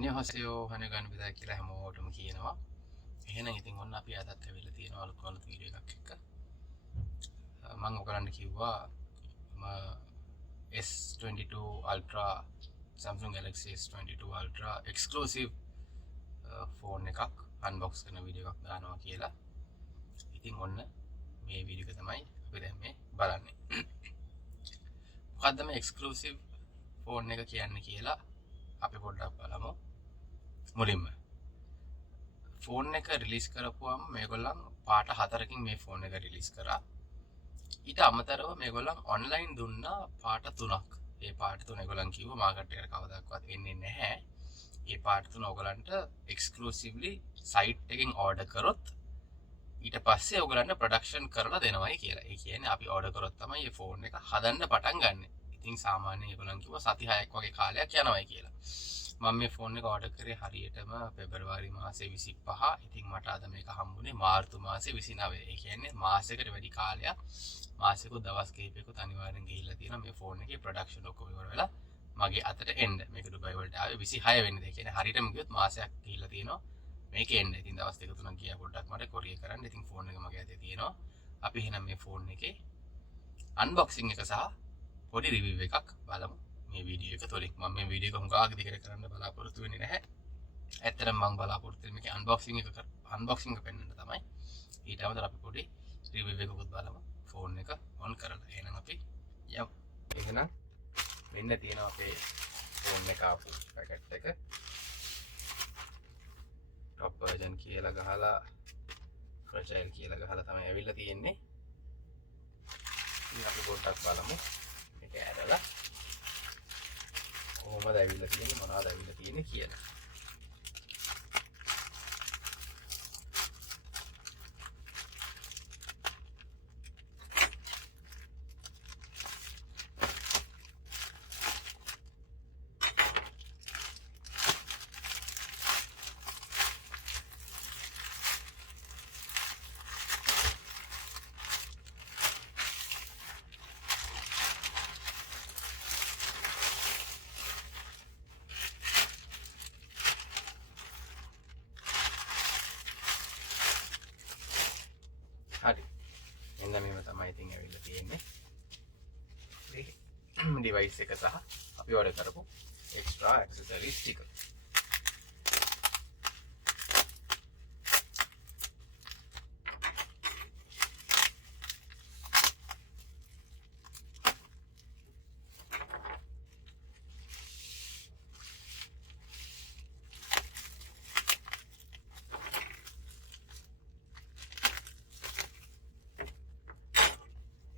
අන්‍යහසයෝ හනගන්න විදා කියලා හැමෝටම කියනවා. එහෙනම් ඉතින් ඔන්න අපි අදත් ඇවිල්ලා තියෙනවා අලුත් වීඩියෝ එකක් එක්ක. මම ඔයගලන්ට කිව්වා S22 Ultra Samsung Galaxy S22 Ultra exclusive phone එකක් අන්බොක්ස් කරන වීඩියෝ එකක් දානවා කියලා. ඉතින් ඔන්න මේ වීඩියෝ එක තමයි අපි දැන් මේ බලන්නේ. මොකද්ද මේ exclusive ෆෝන් එක කියන්නේ කියලා අපි පොඩ්ඩක් බලමු. මුලින්ම ෆෝන් එක රිලීස් කරපුවම මේගොල්ලන් පාට 4කින් මේ ෆෝන් එක රිලීස් කරා. ඊට අමතරව මේගොල්ලන් ඔන්ලයින් දුන්නා පාට 3ක්. ඒ පාට 3 ඒගොල්ලන් කිව්වා මාකට් එකට කවදාවත් එන්නේ නැහැ. ඒ පාට 3 ඔයගලන්ට එක්ස්ක්ලූසිව්ලි සයිට් එකකින් ඕඩර් කරොත් ඊට පස්සේ ඔයගලන්ට ප්‍රොඩක්ෂන් කරලා දෙනවයි කියලා. ඒ කියන්නේ අපි ඕඩර් කරොත් තමයි මේ ෆෝන් එක හදන්න පටන් ගන්න. ඉතින් සාමාන්‍යයෙන් ඒගොල්ලන් කිව්වා සති 6ක් වගේ කාලයක් යනවායි කියලා. මම මේ ෆෝන් එක ඕඩර් කරේ හරියටම පෙබරවාරි මාසේ 25. ඉතින් මට අද මේක හම්බුනේ මාර්තු මාසේ 29. ඒ කියන්නේ මාසයකට වැඩි කාලයක් මාසෙක දවස් කිහිපයකට අනිවාර්යෙන් ගිහිල්ලා තියෙනවා මේ ෆෝන් එකේ ප්‍රොඩක්ෂන් ඔක්කොම ඉවර වෙලා මගේ අතට එන්න. මේක දුබයි වලට ආවේ 26 වෙනිදා. ඒ කියන්නේ හරියටම ගියොත් මාසයක් ගිහිල්ලා තියෙනවා මේක එන්න. ඉතින් දවස් දෙක තුනක් ගියා පොඩ්ඩක් මට කොරියර් කරන්න. ඉතින් ෆෝන් එක මගේ අතේ තියෙනවා. අපි එහෙනම් මේ ෆෝන් එකේ අන්බොක්සිං එක සහ පොඩි රිවිව් එකක් බලමු මේ වීඩියෝ එක තුලින්. මම මේ වීඩියෝ එක හුඟක් දිගට කරන්න බලාපොරොත්තු වෙන්නේ නැහැ. ඇත්තටම මම බලාපොරොත්තු වෙන්නේ මේකේ අන්බොක්සිං එක පෙන්වන්න තමයි. ඊට අමතරව අපි පොඩි රිවිව් එකකුත් බලමු ෆෝන් එක ඔන් කරලා. එහෙනම් අපි යමු. එහෙනම් මෙන්න තියෙනවා අපේ ෆෝන් එක ආපු පැකට් එක. টপ version කියලා ගහලා fragile කියලා ගහලා තමයි ඇවිල්ලා තියෙන්නේ. ඉතින් අපි පොඩ්ඩක් බලමු මේක ඇරලා කොහොමද ඇවිල්ලා තියෙන්නේ මොනවද ඇවිල්ලා තියෙන්නේ කියලා. හරි. එන්න මෙහෙම තමයි ඉතින් ඇවිල්ලා තියෙන්නේ. මේ ඩිවයිස් එක සහ අපි ඕඩර් කරපු එක්ස්ට්‍රා ඇක්සසරිස් ටික.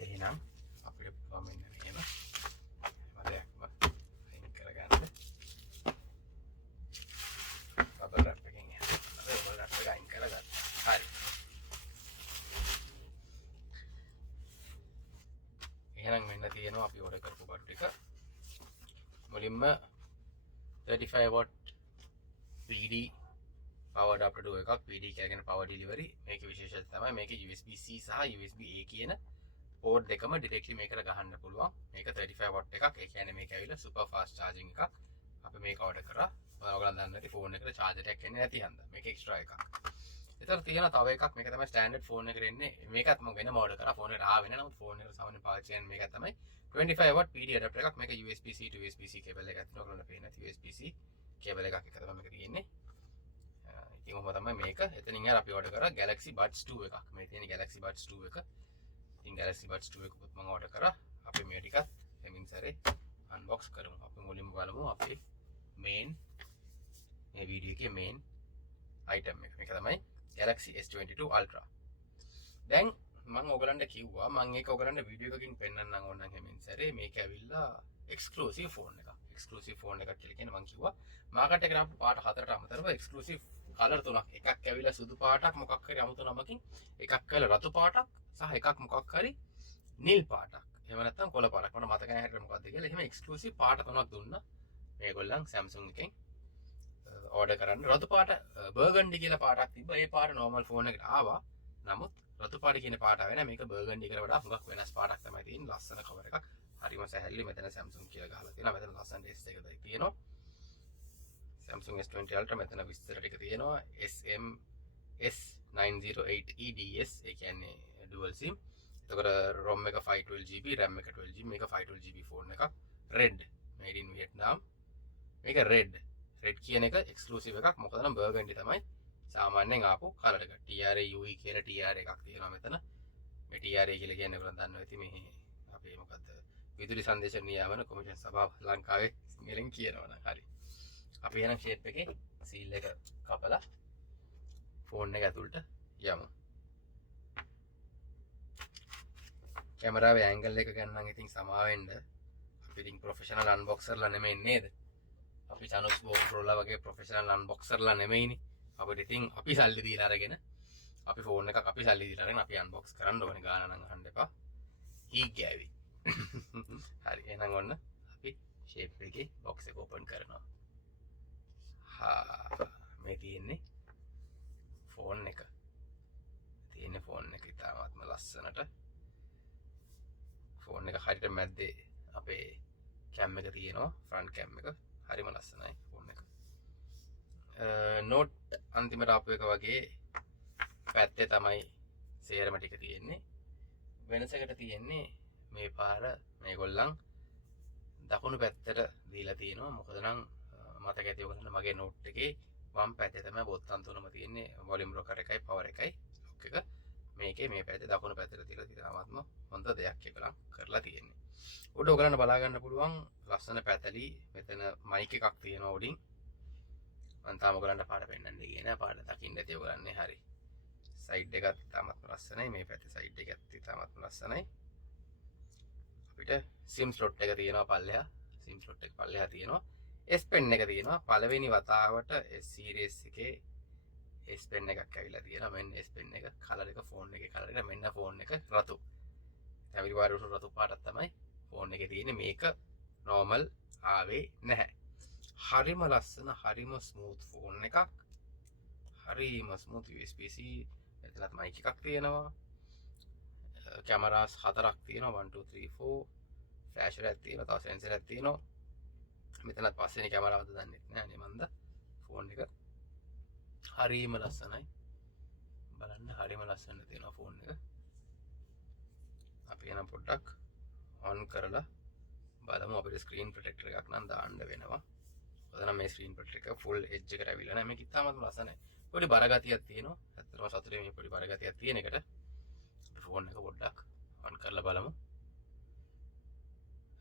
එහෙනම් අපිට පුළුවන් මෙන්න මෙහෙම හැමදේක්ම අයින් කරගන්න. බබල් රැප් එකෙන් බබල් රැප් එක අයින් කරගන්න. හරි. එහෙනම් මෙන්න තියෙනවා අපි ඕඩර් කරපු බඩු ටික. මුලින්ම 35 watt PD power adapter එකක්. PD කියන්නේ power delivery. මේකේ විශේෂත්වය තමයි මේකේ USB-C සහ USB-A කියන පෝඩ් දෙකම ඩිරෙක්ට්ලි මේකට ගහන්න පුළුවන්. මේක 35 watt එකක්. ඒ කියන්නේ මේක ඇවිල්ලා සුපර් ෆාස්ට් charging එකක්. අපි මේක ඕඩර් කරා. ඔයගොල්ලන් දන්නේ නැති ෆෝන් එකට charger එකක් එන්නේ නැති හන්ද. මේක එක්ස්ට්‍රා එකක්. ඒතර තියෙන තව එකක් මේක තමයි ස්ටෑන්ඩඩ් ෆෝන් එකට එන්නේ. මේකත් මම වෙනම ඕඩර් කරා. ෆෝන් එකට ආවේ නැහැ. නමුත් ෆෝන් එකට සාමාන්‍ය පාවිච්චි කරන මේක තමයි 25 watt PD adapter එකක්. මේක USB-C to USB-C cable එකක් තියෙනවා. ඔයගොල්ලන්ට පේන USB-C cable එකක් එක තමයි මේක තියෙන්නේ. ඉතින් ඔහොම තමයි මේක. එතනින් යාර අපි ඕඩර් කරා Galaxy Buds 2 එකක්. මේ තියෙන Galaxy Buds 2 එක. ඉතින් Galaxy Buds 2 එකකුත් මම ඕඩර් කරා. අපි මේ ටිකත් එමින් සැරේ අන්බොක්ස් කරමු. අපි මුලින්ම බලමු අපේ මේ වීඩියෝ එකේ මේන් අයිටම් එක. මේක තමයි Galaxy S22 Ultra. දැන් මම ඔයගලන්ට කිව්වා මම ඒක ඔයගලන්ට වීඩියෝ එකකින් පෙන්නන්නම් ඕනනම් එමින් සැරේ මේක ඇවිල්ලා එක්ස්ක්ලූසිව් ෆෝන් එකක්. එක්ස්ක්ලූසිව් ෆෝන් එකක් කියලා කියන්නේ මම කිව්වා මාකට් එකට ආපු පාට 4ට අමතරව එක්ස්ක්ලූසිව් කලර් 3ක්. එකක් ඇවිල්ලා සුදු පාටක් මොකක් හරි 아무තු නමකින්, එකක් ඇවිල්ලා රතු පාටක් සහ එකක් මොකක් හරි නිල් පාටක්. එහෙම නැත්නම් කොළ පාටක්. මට මතක නැහැ හිටියේ මොකක්ද කියලා. එහෙම එක්ස්ක්ලූසිව් පාට 3ක් දුන්නා මේගොල්ලන් Samsung එකෙන් ඕඩර් කරන්න. රතු පාට බර්ගන්ඩි කියලා පාටක් තිබ්බා. ඒ පාට normal ෆෝන් එකට ආවා. නමුත් රතු පාට කියන පාට ආවේ නැහැ. මේක බර්ගන්ඩි එකට වඩා හුඟක් වෙනස් පාටක් තමයි තියෙන්නේ. ලස්සන කවර් එකක්. හරිම සැහැල්ලුයි. මෙතන Samsung කියලා ගහලා තියෙනවා. මෙතන ලස්සන ටෙස්ට් එකක් තියෙනවා. Samsung S20 Ultra මෙතන විස්තර ටික තියෙනවා. S908EDS ඒ කියන්නේ dual sim. එතකොට ROM එක 512GB, RAM එක 12GB, මේක 512GB ෆෝන් එකක්. Red made in Vietnam. මේක red කියන එක එක්ස්ක්ලූසිව් එකක්. මොකද නම් බර්ගන්ඩි තමයි සාමාන්‍යයෙන් ආපු කලර් එක. TRA UE කියලා TRA එකක් තියෙනවා මෙතන. මේ TRA කියලා කියන්නේ ඔයගොල්ලෝ දන්නවා ඇති මේ අපේ මොකද්ද විදුලි සංදේශ නියාමන කොමිෂන් සභාව ලංකාවේ සිංහලෙන් කියනවා නම් හරි. අපි එහෙනම් ෂේප් එකේ සීල් එක කපලා ෆෝන් එක ඇතුළට යමු. කැමරාවේ ඇන්ගල් එක ගන්න නම් ඉතින් සමාවෙන්න. අපි ඉතින් ප්‍රොෆෙෂනල් අන්බොක්සර්ලා නෙමෙයි නේද? අපි චනුස් බෝප්‍රෝලා වගේ ප්‍රොෆෙෂනල් අන්බොක්සර්ලා නෙමෙයිනේ. අපිට ඉතින් අපි සල්ලි දීලා අරගෙන අපි ෆෝන් එකක් අපි සල්ලි දීලා අරගෙන අපි අන්බොක්ස් කරන්න ඕනේ. ගාන නම් අහන්න එපා. ඊ ගෑවි. හරි එහෙනම් ඔන්න අපි ෂේප් එකේ බොක්ස් එක ඕපන් කරනවා. මේ තියෙන්නේ ෆෝන් එක. ෆෝන් එක ඉතාමත්ම ලස්සනට. ෆෝන් එක හරියට මැද්දේ අපේ කැම් එක තියෙනවා. ෆ්‍රන්ට් කැම් එක. හරිම ලස්සනයි ෆෝන් එක. නෝට් අන්තිමට ආපු එක වගේ පැත්තේ තමයි සේරම ටික තියෙන්නේ. වෙනසකට තියෙන්නේ මේ පාර මේගොල්ලන් දකුණු පැත්තට දීලා තියෙනවා. මොකද නම් මතක ඇති ඔයගොල්ලන්ට මගේ නෝට් එකේ වම් පැත්තේ තමයි බොත්තම් තුනම තියෙන්නේ. වොලියුම් රොකර් එකයි පවර් එකයි ලොක් එක. මේකේ මේ පැත්තේ දකුණු පැත්තට තියලා තියෙනවාත්ම හොඳ දෙයක් ඒගොල්ලන් කරලා තියෙන්නේ. උඩ ඔයගොල්ලන්ට බලා ගන්න පුළුවන් ලස්සන පැතලි මෙතන මයික් එකක් තියෙනවා උඩින්. මම තාම ඔයගොල්ලන්ට පාඩ පෙන්නන්න ගියේ නෑ. පාඩ දකින්න ඇති ඔයගොල්ලන්නේ හරි. සයිඩ් එකත් ඉතාමත්ම ලස්සනයි. මේ පැත්තේ සයිඩ් එකත් ඉතාමත්ම ලස්සනයි. අපිට SIM slot එක තියෙනවා පල්ලෙහා. SIM slot එක පල්ලෙහා තියෙනවා. S pen එක තියෙනවා. පළවෙනි වතාවට S series එකේ S pen එකක් ඇවිල්ලා තියෙනවා. මෙන්න S pen එක කලර් එක ෆෝන් එකේ කලර් එක මෙන්න ෆෝන් එක රතු. ඇවිලි වාර උණු රතු පාටක් තමයි ෆෝන් එකේ තියෙන්නේ. මේක normal ආවේ නැහැ. හරිම ලස්සන හරිම ස්මූත් ෆෝන් එකක්. හරිම ස්මූත් USB-C එතනත් මයික් එකක් තියෙනවා. කැමරාස් 4ක් තියෙනවා 1 2 3 4 ෆ්ලෑෂර් එකක් තියෙනවා. තව සෙන්සර් එකක් තියෙනවා. මෙතනත් පස්සේනේ කැමරාවද දන්නේ නැහැ නේ මන්ද. ෆෝන් එක හරිම ලස්සනයි. බලන්න හරිම ලස්සන තියෙනවා ෆෝන් එක. අපි එනම් පොඩ්ඩක් ඔන් කරලා බලමු. අපිට ස්ක්‍රීන් ප්‍රොටෙක්ටර් එකක් නම් දාන්න වෙනවා. ඔතන මේ ස්ක්‍රීන් ප්‍රොටෙක්ටර් එක ෆුල් එජ් එකට ඇවිල්ලා නැහැ. මේක ඉතාමත්ම ලස්සනයි. පොඩි බර ගතියක් තියෙනවා. ඇත්තටම සතුටේ මේ පොඩි බර ගතියක් තියෙන එකට. අපි ෆෝන් එක පොඩ්ඩක් ඔන් කරලා බලමු.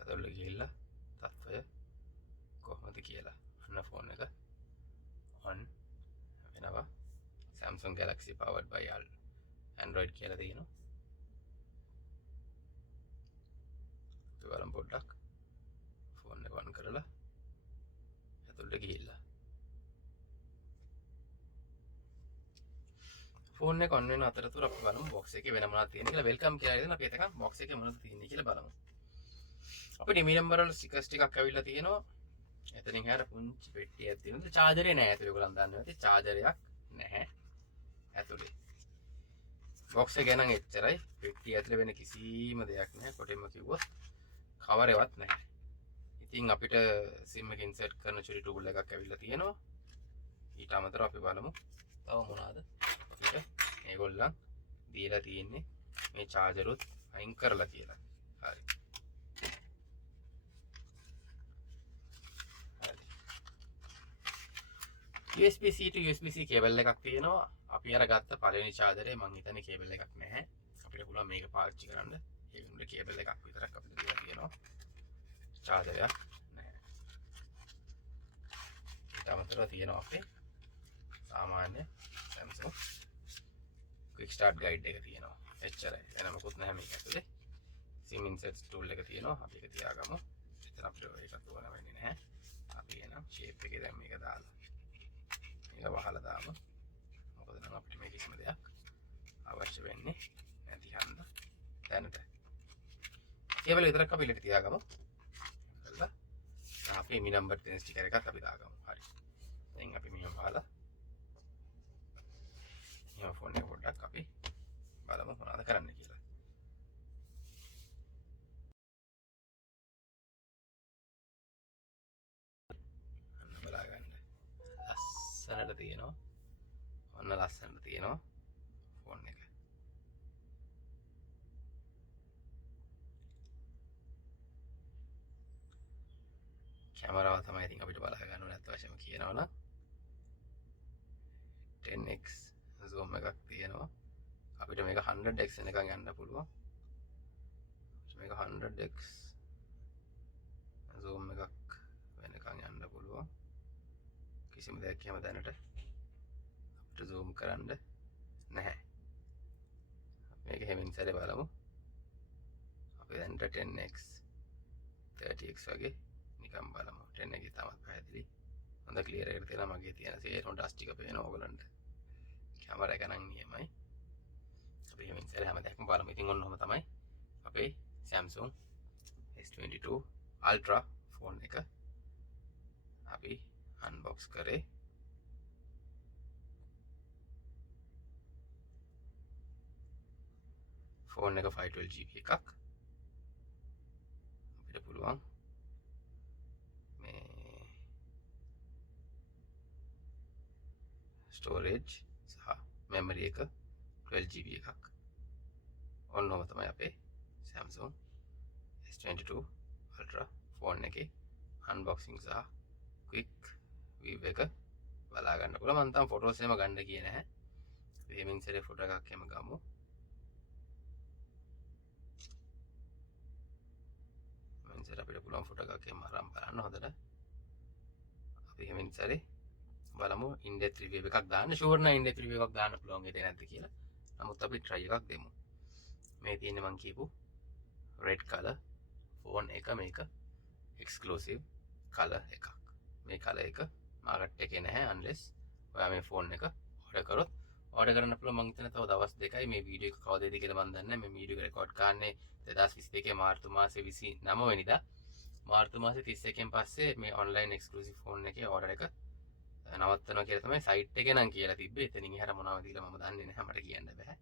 ඇතුළට ගිහිල්ලා තත්ත්වය කොහොමද කියලා. අන්න ෆෝන් එක ඔන් වෙනවා. Samsung Galaxy powered by Android කියලා තියෙනවා. අපි බලමු පොඩ්ඩක් ෆෝන් එක ඔන් කරලා ඇතුළට ගිහිල්ලා. ෆෝන් එක ඔන් වෙන අතරතුර අපි බලමු බොක්ස් එකේ වෙන මොනවද තියෙන්නේ කියලා. වෙල්කම් කියලා ඉතින් අපි එතකන් බොක්ස් එකේ මොනවද තියෙන්නේ කියලා බලමු. අපිට මේ නම්බර වල ස්ටිකර්ස් ටිකක් ඇවිල්ලා තියෙනවා. එතනින් හැර පුංචි පෙට්ටියක් තියෙනවා. චාර්ජරේ නැහැ ඇතුලේ. ඔයගොල්ලන් දන්නවා ඇති චාර්ජරයක් නැහැ ඇතුලේ. බොක්ස් එක නම් එච්චරයි. පෙට්ටිය ඇතුලේ වෙන කිසිම දෙයක් නැහැ. කොටින්ම කිව්වොත් කවර් එකවත් නැහැ. ඉතින් අපිට SIM එක ඉන්සර්ට් කරන චුරි ටූල් එකක් ඇවිල්ලා තියෙනවා. ඊට අමතරව අපි බලමු තව මොනවාද අපිට මේගොල්ලන් දීලා තියෙන්නේ මේ චාර්ජරුත් අයින් කරලා කියලා. හරි. USB-C to USB-C කේබල් එකක් තියෙනවා. අපි අර ගත්ත පළවෙනි චාර්ජරේ මං හිතන්නේ කේබල් එකක් නැහැ. අපිට පුළුවන් මේක පාවිච්චි කරන්න. ඒකට කේබල් එකක් විතරක් අපිට දීලා තියෙනවා. චාර්ජරයක් නැහැ. ඊට අමතරව තියෙනවා අපේ සාමාන්‍ය Samsung quick start guide එක තියෙනවා. එච්චරයි. වෙන මොකුත් නැහැ මේක ඇතුලේ. SIM insert tool එක තියෙනවා. අපි ඒක තියාගමු. එතන අපිට ඒකත් ඕන වෙන්නේ නැහැ. අපි එනම් shape එකේ දැන් මේක දාලා මේක වහලා දාමු. මොකද නම් අපිට මේ කිසිම දෙයක් අවශ්‍ය වෙන්නේ නැති හන්ද දැනට. කේබල් විතරක් අපි ඉලට තියාගමු. කළා. අපේ මේ නම්බර් 10 ස්ටිකර් එකත් අපි දාගමු. හරි. දැන් අපි මෙහෙම වහලා මේ ෆෝන් එක පොඩ්ඩක් අපි බලමු මොනවද කරන්න කියලා. අන්න බලා ගන්න. ලස්සනට තියෙනවා. ඔන්න ලස්සනට තියෙනවා ෆෝන් එක. කැමරාව තමයි ඉතින් අපිට බලා ගන්න ඕනේ අත් වශයෙන්ම කියනවනම් 10x zoom එකක් තියෙනවා. අපිට මේක 100x වෙනකන් යන්න පුළුවන්. මේක 100x zoom එකක් වෙනකන් යන්න පුළුවන්. කිසිම දෙයක් එහෙම දැනට අපිට zoom කරන්න නැහැ. මේක හැමින් සැරේ බලමු. අපි දැන්ට 10x 30x වගේ නිකම් බලමු. 10 එකේ තමයි පැහැදිලි. හොඳ ක්ලියර් එකට තියෙනවා මගේ තියෙන සේරම ඩස්ට් ටික පේනවා ඕගලන්ට. කැමරා එක නම් නියමයි. අපි හැමින් සැරේ හැම දෙයක්ම බලමු. ඉතින් ඔන්නෝම තමයි අපේ Samsung S22 Ultra ෆෝන් එක අපි අන්බොක්ස් කරේ. ෆෝන් එක 512GB එකක්. අපිට පුළුවන් මේ ස්ටෝරේජ් සහ මෙමරි එක 12GB එකක්. ඔන්නෝම තමයි අපේ Samsung S22 Ultra ෆෝන් එකේ අන්බොක්සිං සහ ක්වික් වීව් එක බලා ගන්න පුළුවන්. මම තාම ෆොටෝස් එහෙම ගන්න ගියේ නැහැ. වේමින් සරේ ෆොටෝ එකක් එහෙම ගමු. මම ඉතින් අපිට පුළුවන් ෆොටෝ එකක් එහෙම අරන් බලන්න හොඳට. අපි වේමින් සරේ බලමු ඉන්ඩෙප්ත් රිවිව් එකක් දාන්න. ෂුවර් නම් ඉන්ඩෙප්ත් රිවිව් එකක් දාන්න පුළුවන් වේද නැද්ද කියලා. නමුත් අපි try එකක් දෙමු. මේ තියෙන්නේ මම කියපු red color ෆෝන් එක. මේක exclusive color එකක්. මේ color එක මාකට් එකේ නැහැ unless ඔයා මේ ෆෝන් එක order කරොත්. order කරන්න පුළුවන් මම හිතන්නේ තව දවස් දෙකයි. මේ වීඩියෝ එක කවදද කියලා මම දන්නේ නැහැ. මේ වීඩියෝ එක රෙකෝඩ් කරන්නේ 2022 මාර්තු මාසේ 29 වෙනිදා. මාර්තු මාසේ 31 පස්සේ මේ online exclusive ෆෝන් එකේ order එක නවත්තනවා කියලා තමයි සයිට් එකේ නම් කියලා තිබ්බේ. එතනින් එහාට මොනවද කියලා මම දන්නේ නැහැ. මට කියන්න බෑ.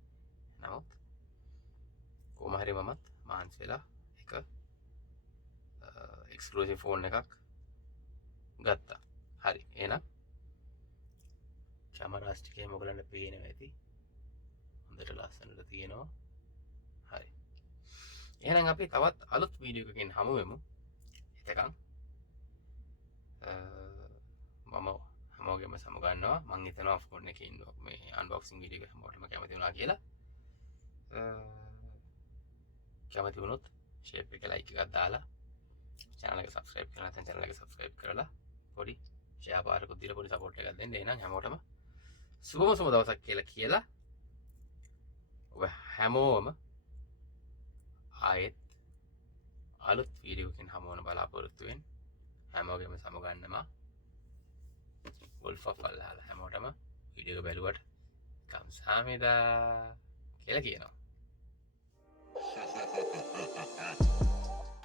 නමුත් කොහොම හරි මමත් මහන්සි වෙලා එක එක්ස්ක්ලූසිව් ෆෝන් එකක් ගත්තා. හරි. එහෙනම් කැමරාස් ටික එහෙම ඔයගලන්ට පේනවා ඇති. හොඳට ලස්සනට තියෙනවා. හරි. එහෙනම් අපි තවත් අලුත් වීඩියෝ එකකින් හමු වෙමු. එතකන් මම හැමෝගෙම සමුගන්නවා. මම හිතනවා ෆෝන් එකේ ඉන්න මේ අන්බොක්සිං වීඩියෝ එක හැමෝටම කැමති වුණා කියලා. කැමති වුණොත් ෂේප් එක ලයික් එකක් දාලා channel එක subscribe කරලා නැත්නම් channel එක subscribe කරලා පොඩි share පාරකුත් දීලා පොඩි support එකක් දෙන්න. එහෙනම් හැමෝටම සුබම දවසක් කියලා ඔබ හැමෝම ආයෙත් අලුත් වීඩියෝ එකකින් හමුවන බලාපොරොත්තු වෙන්න. හැමෝගෙම සමුගන්නවා. Wolf of Valhalla හැමෝටම වීඩියෝ එක බැලුවට 감사합니다 කියලා කියනවා.